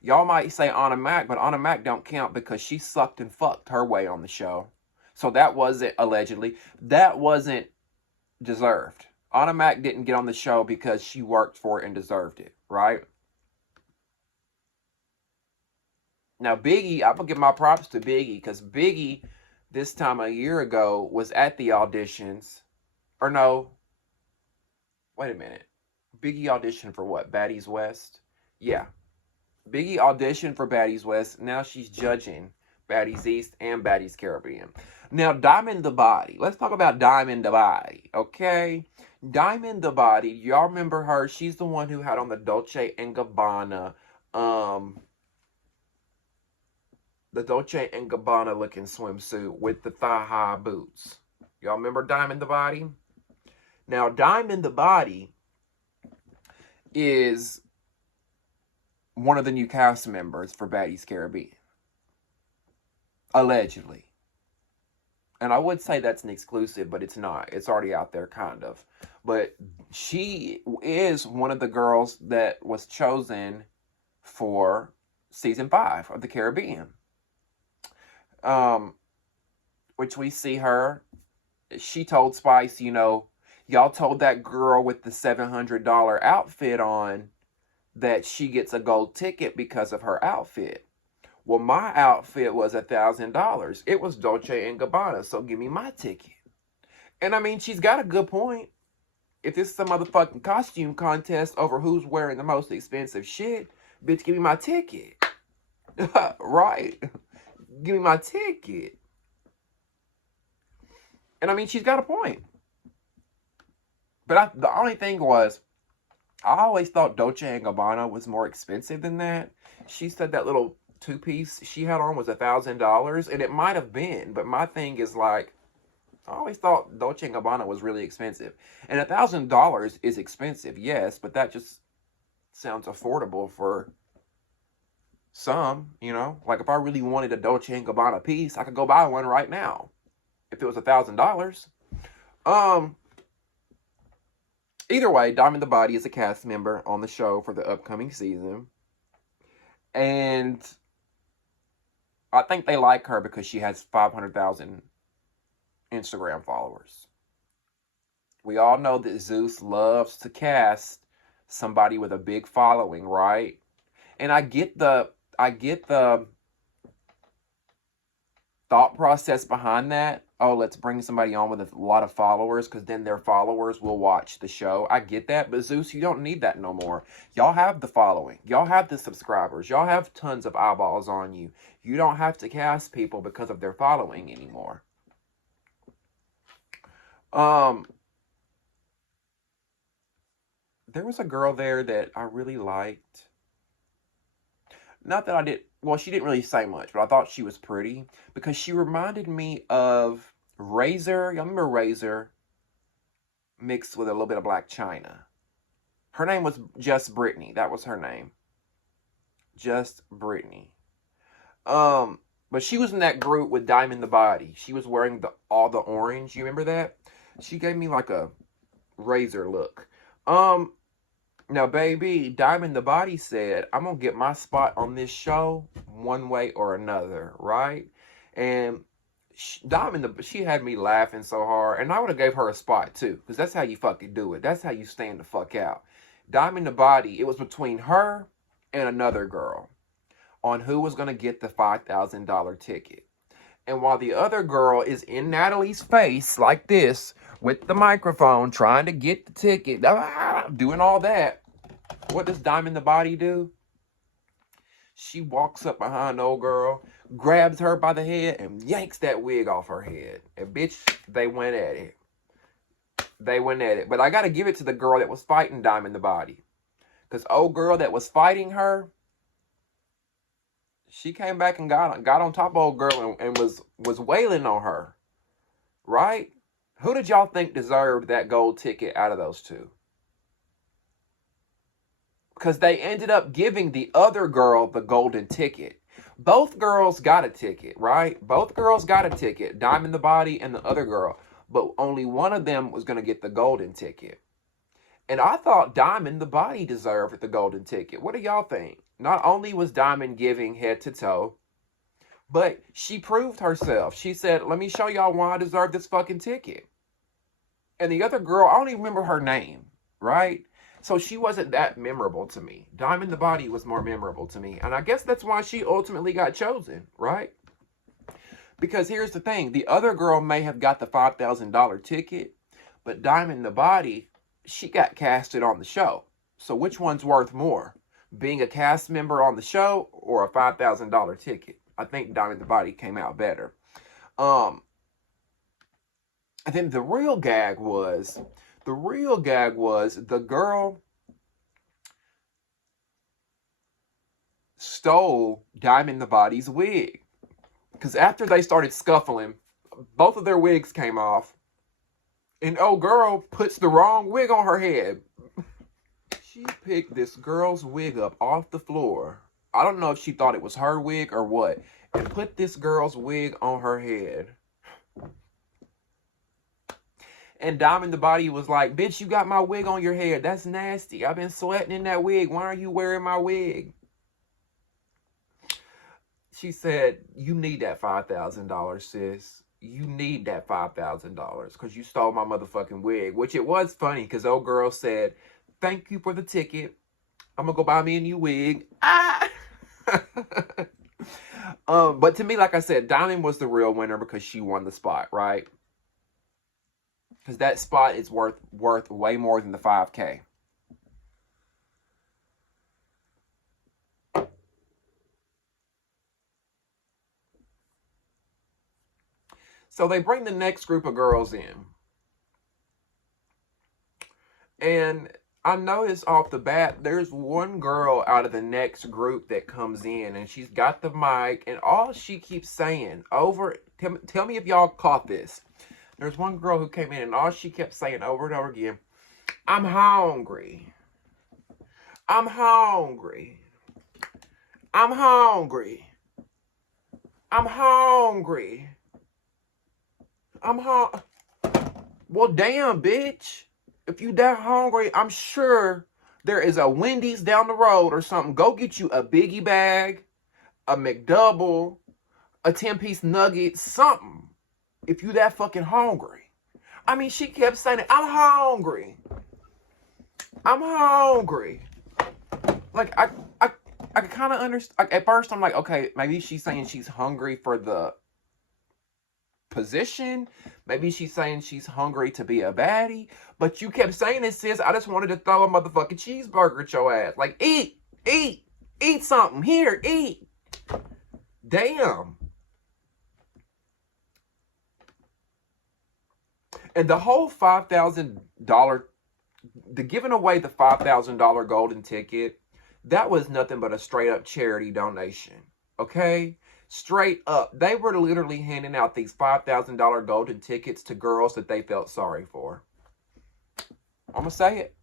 Y'all might say Anna Mac, but Anna Mac don't count because she sucked and fucked her way on the show. So that wasn't, allegedly, that wasn't deserved. Anna Mac didn't get on the show because she worked for it and deserved it, right? Now Biggie, I'm going to give my props to Biggie because Biggie, this time a year ago, was at the auditions. Or no, wait a minute. Biggie auditioned for what? Baddies West? Yeah. Biggie auditioned for Baddies West. Now she's judging Baddies East and Baddies Caribbean. Now, Diamond the Body. Let's talk about Diamond the Body, okay? Diamond the Body, y'all remember her? She's the one who had on the Dolce & Gabbana, looking swimsuit with the thigh-high boots. Y'all remember Diamond the Body? Now, Diamond the Body is one of the new cast members for Baddies Caribbean. Allegedly. And I would say that's an exclusive, but it's not. It's already out there, kind of. But she is one of the girls that was chosen for season 5 of the Caribbean. Which we see her. She told Spice, y'all told that girl with the $700 outfit on that she gets a gold ticket because of her outfit. Well, my outfit was $1,000. It was Dolce & Gabbana, so give me my ticket. And she's got a good point. If this is some motherfucking costume contest over who's wearing the most expensive shit, bitch, give me my ticket. Right. Give me my ticket. And she's got a point. But the only thing was, I always thought Dolce & Gabbana was more expensive than that. She said that little two-piece she had on was $1,000, and it might have been, but my thing is like, I always thought Dolce & Gabbana was really expensive. And $1,000 is expensive, yes, but that just sounds affordable for some, you know? Like, if I really wanted a Dolce & Gabbana piece, I could go buy one right now if it was $1,000. Either way, Diamond the Baddie is a cast member on the show for the upcoming season. And I think they like her because she has 500,000 Instagram followers. We all know that Zeus loves to cast somebody with a big following, right? And I get the thought process behind that. Oh, let's bring somebody on with a lot of followers because then their followers will watch the show. I get that, but Zeus, you don't need that no more. Y'all have the following. Y'all have the subscribers. Y'all have tons of eyeballs on you. You don't have to cast people because of their following anymore. There was a girl there that I really liked. Not that I did, well, she didn't really say much, but I thought she was pretty because she reminded me of Razor. Y'all remember Razor mixed with a little bit of Black China? Her name was Just Brittany. That was her name. Just Brittany. But she was in that group with Diamond the Baddie. She was wearing all the orange. You remember that? She gave me like a Razor look. Now, baby, Diamond the Baddie said, I'm going to get my spot on this show one way or another, right? And she had me laughing so hard. And I would have gave her a spot, too. Because that's how you fucking do it. That's how you stand the fuck out. Diamond the Baddie, it was between her and another girl on who was going to get the $5,000 ticket. And while the other girl is in Natalie's face like this, with the microphone, trying to get the ticket, doing all that, what does Diamond the Baddie do? She walks up behind the old girl, grabs her by the head, and yanks that wig off her head. And bitch, they went at it. They went at it. But I got to give it to the girl that was fighting Diamond the Baddie. Because old girl that was fighting her, she came back and got on top of old girl and was wailing on her. Right? Who did y'all think deserved that gold ticket out of those two? Because they ended up giving the other girl the golden ticket. Both girls got a ticket, right? Both girls got a ticket. Diamond the Baddie and the other girl. But only one of them was going to get the golden ticket. And I thought Diamond the Baddie deserved the golden ticket. What do y'all think? Not only was Diamond giving head to toe, but she proved herself. She said, let me show y'all why I deserve this fucking ticket. And the other girl, I don't even remember her name, right? So she wasn't that memorable to me. Diamond the Baddie was more memorable to me. And I guess that's why she ultimately got chosen, right? Because here's the thing. The other girl may have got the $5,000 ticket, but Diamond the Baddie, she got casted on the show. So which one's worth more? Being a cast member on the show or a $5,000 ticket? I think Diamond the Baddie came out better. And then the real gag was the girl stole Diamond the Baddie's wig. Because after they started scuffling, both of their wigs came off. And old girl puts the wrong wig on her head. She picked this girl's wig up off the floor. I don't know if she thought it was her wig or what. And put this girl's wig on her head. And Diamond the Baddie was like, bitch, you got my wig on your head. That's nasty. I've been sweating in that wig. Why are you wearing my wig? She said, you need that $5,000, sis. You need that $5,000 because you stole my motherfucking wig. Which it was funny because old girl said, thank you for the ticket. I'm going to go buy me a new wig. Ah! But to me, like I said, Diamond was the real winner because she won the spot, right? Because that spot is worth way more than the $5K. So they bring the next group of girls in. And I noticed off the bat, there's one girl out of the next group that comes in, and she's got the mic, and all she keeps saying over, tell me if y'all caught this. There's one girl who came in, and all she kept saying over and over again, I'm hungry. I'm hungry. I'm hungry. I'm hungry. I'm hungry. Well, damn, bitch. If you that hungry, I'm sure there is a Wendy's down the road or something. Go get you a Biggie bag, a McDouble, a 10-piece nugget, something. If you that fucking hungry. I mean, she kept saying, I'm hungry. I'm hungry. Like, I kind of understand. Like, at first, I'm like, okay, maybe she's saying she's hungry for the position. Maybe she's saying she's hungry to be a baddie. But you kept saying it, sis. I just wanted to throw a motherfucking cheeseburger at your ass. Like, eat something. Here, eat. Damn. And the whole $5,000, the giving away the $5,000 golden ticket, that was nothing but a straight up charity donation. Okay? Straight up. They were literally handing out these $5,000 golden tickets to girls that they felt sorry for. I'm gonna say it.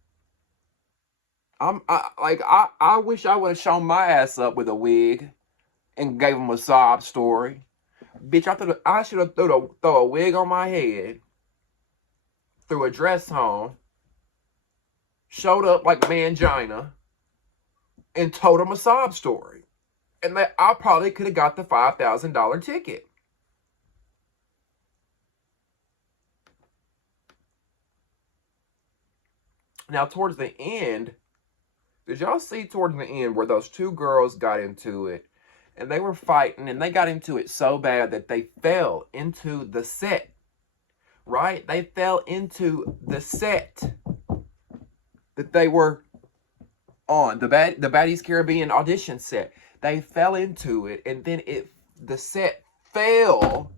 I wish I would have shown my ass up with a wig and gave them a sob story. Bitch, I should have throw a wig on my head, threw a dress on, showed up like Mangina, and told them a sob story. And that I probably could have got the $5,000 ticket. Now, towards the end, did y'all see towards the end where those two girls got into it? And they were fighting, and they got into it so bad that they fell into the set. Right? They fell into the set that they were on. The Baddies Caribbean audition set. They fell into it, and then the set fell.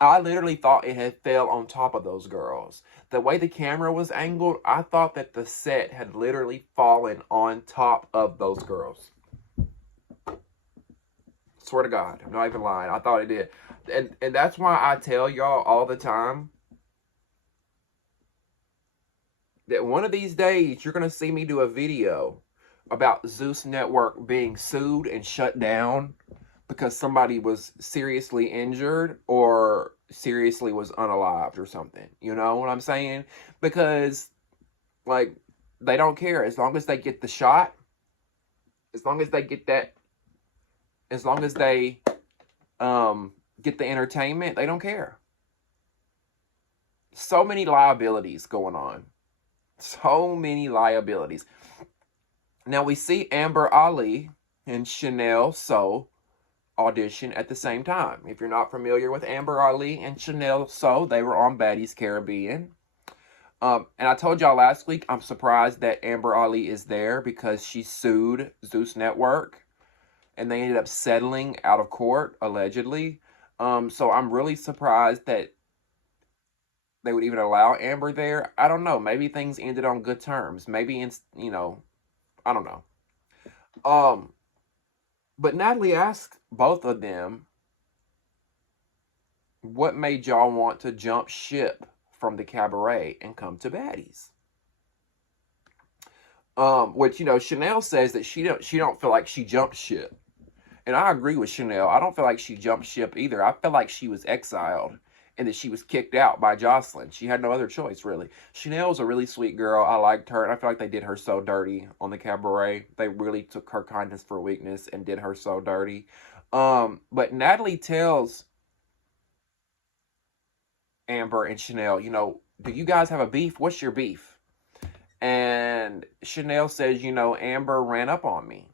I literally thought it had fell on top of those girls. The way the camera was angled, I thought that the set had literally fallen on top of those girls. Swear to God, I'm not even lying. I thought it did. And that's why I tell y'all all the time that one of these days you're going to see me do a video about Zeus Network being sued and shut down because somebody was seriously injured or seriously was unalived or something. You know what I'm saying? Because, like, they don't care. As long as they get the shot, as long as they get that, as long as they get the entertainment, they don't care. So many liabilities going on. So many liabilities. Now we see Amber Ali and Chanel So audition at the same time. If you're not familiar with Amber Ali and Chanel So, they were on Baddies Caribbean. And I told y'all last week, I'm surprised that Amber Ali is there because she sued Zeus Network. And they ended up settling out of court, allegedly. So I'm really surprised that they would even allow Amber there. I don't know. Maybe things ended on good terms. Maybe, I don't know. But Natalie asked both of them, what made y'all want to jump ship from the Cabaret and come to Baddies? Which, Chanel says that she don't feel like she jumped ship. And I agree with Chanel. I don't feel like she jumped ship either. I feel like she was exiled and that she was kicked out by Jocelyn. She had no other choice, really. Chanel was a really sweet girl. I liked her. And I feel like they did her so dirty on the Cabaret. They really took her kindness for weakness and did her so dirty. But Natalie tells Amber and Chanel, do you guys have a beef? What's your beef? And Chanel says, Amber ran up on me.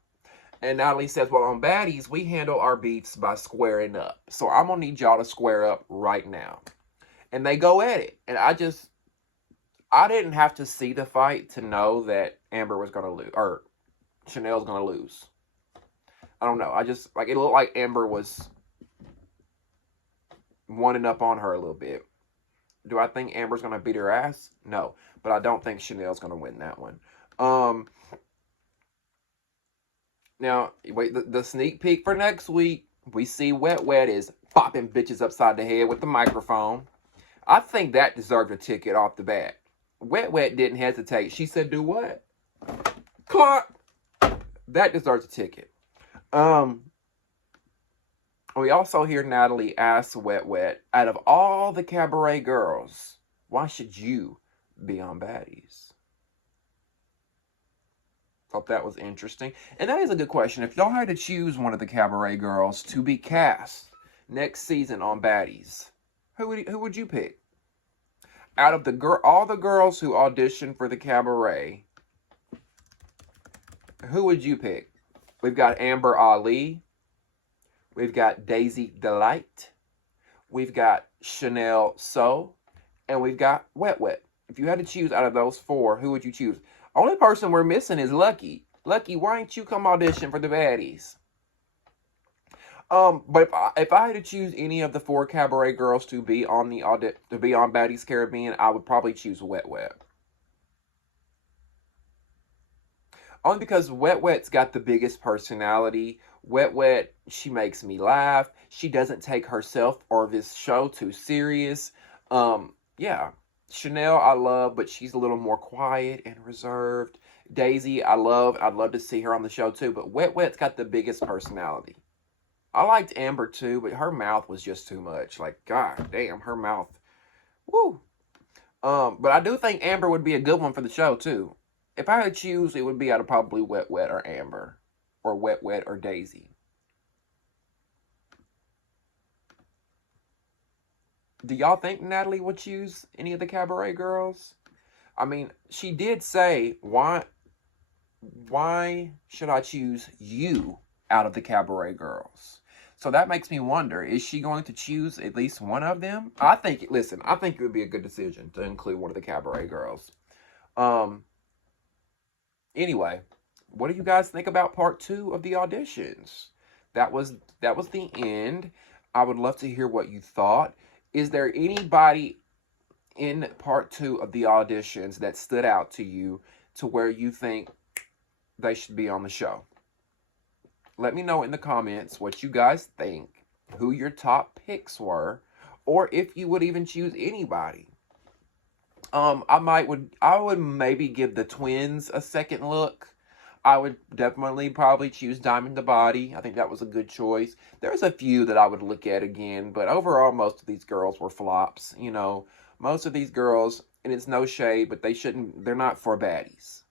And Natalie says, well, on Baddies, we handle our beefs by squaring up. So I'm going to need y'all to square up right now. And they go at it. And I didn't have to see the fight to know that Amber was going to lose. Or Chanel's going to lose. I don't know. It looked like Amber was wanting up on her a little bit. Do I think Amber's going to beat her ass? No. But I don't think Chanel's going to win that one. Now, wait, the sneak peek for next week, we see Wet Wet is popping bitches upside the head with the microphone. I think that deserved a ticket off the bat. Wet Wet didn't hesitate. She said, do what? Clock. That deserves a ticket. We also hear Natalie ask Wet Wet, out of all the Cabaret girls, why should you be on Baddies? Thought that was interesting. And that is a good question. If y'all had to choose one of the Cabaret girls to be cast next season on Baddies, who would you pick? Out of all the girls who auditioned for the Cabaret, who would you pick? We've got Amber Ali. We've got Daisy Delight. We've got Chanel So. And we've got Wet Wet. If you had to choose out of those four, who would you choose? Only person we're missing is Lucky. Lucky, why ain't you come audition for the Baddies? But if I had to choose any of the four Cabaret girls to be on Baddies Caribbean, I would probably choose Wet Wet. Only because Wet Wet's got the biggest personality. Wet Wet, she makes me laugh. She doesn't take herself or this show too serious. Yeah. Chanel, I love, but she's a little more quiet and reserved. Daisy, I'd love to see her on the show too, but Wet Wet's got the biggest personality. I liked Amber too, but her mouth was just too much. Like, god damn, her mouth. Woo. But I do think Amber would be a good one for the show too. If I had to choose, it would be out of probably Wet Wet or Amber. Or Wet Wet or Daisy. Do y'all think Natalie would choose any of the Cabaret girls? I mean, she did say, why should I choose you out of the Cabaret girls? So that makes me wonder, is she going to choose at least one of them? I think it would be a good decision to include one of the Cabaret girls. Anyway, what do you guys think about part 2 of the auditions? That was the end. I would love to hear what you thought. Is there anybody in part 2 of the auditions that stood out to you to where you think they should be on the show? Let me know in the comments what you guys think, who your top picks were, or if you would even choose anybody. I would maybe give the twins a second look. I would definitely probably choose Diamond the Body. I think that was a good choice. There's a few that I would look at again, but overall, most of these girls were flops. You know, most of these girls, and it's no shade, but they're not for baddies.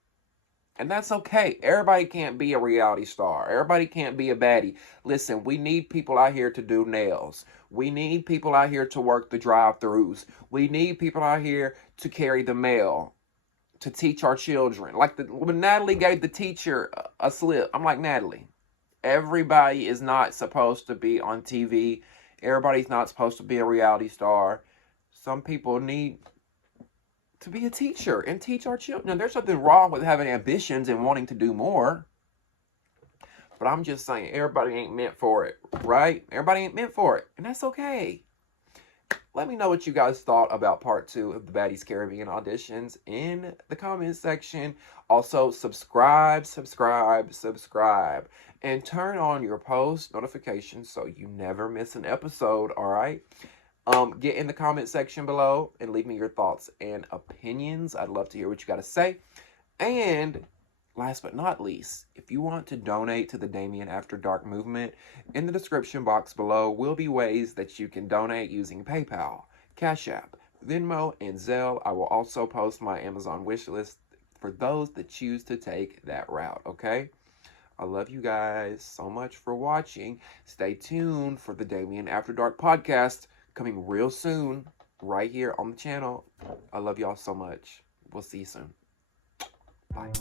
And that's okay. Everybody can't be a reality star. Everybody can't be a baddie. Listen, we need people out here to do nails. We need people out here to work the drive-thrus. We need people out here to carry the mail, to teach our children. Like when Natalie gave the teacher a slip, I'm like, Natalie, everybody is not supposed to be on TV. Everybody's not supposed to be a reality star. Some people need to be a teacher and teach our children. Now, there's nothing wrong with having ambitions and wanting to do more. But I'm just saying, everybody ain't meant for it, right? Everybody ain't meant for it. And that's okay. Let me know what you guys thought about part 2 of the Baddies Caribbean auditions in the comments section. Also, subscribe. And turn on your post notifications so you never miss an episode, all right? Get in the comment section below and leave me your thoughts and opinions. I'd love to hear what you got to say. And last but not least, if you want to donate to the Damieon After Dark movement, in the description box below will be ways that you can donate using PayPal, Cash App, Venmo, and Zelle. I will also post my Amazon wish list for those that choose to take that route, okay? I love you guys so much for watching. Stay tuned for the Damieon After Dark podcast coming real soon right here on the channel. I love y'all so much. We'll see you soon. Bye.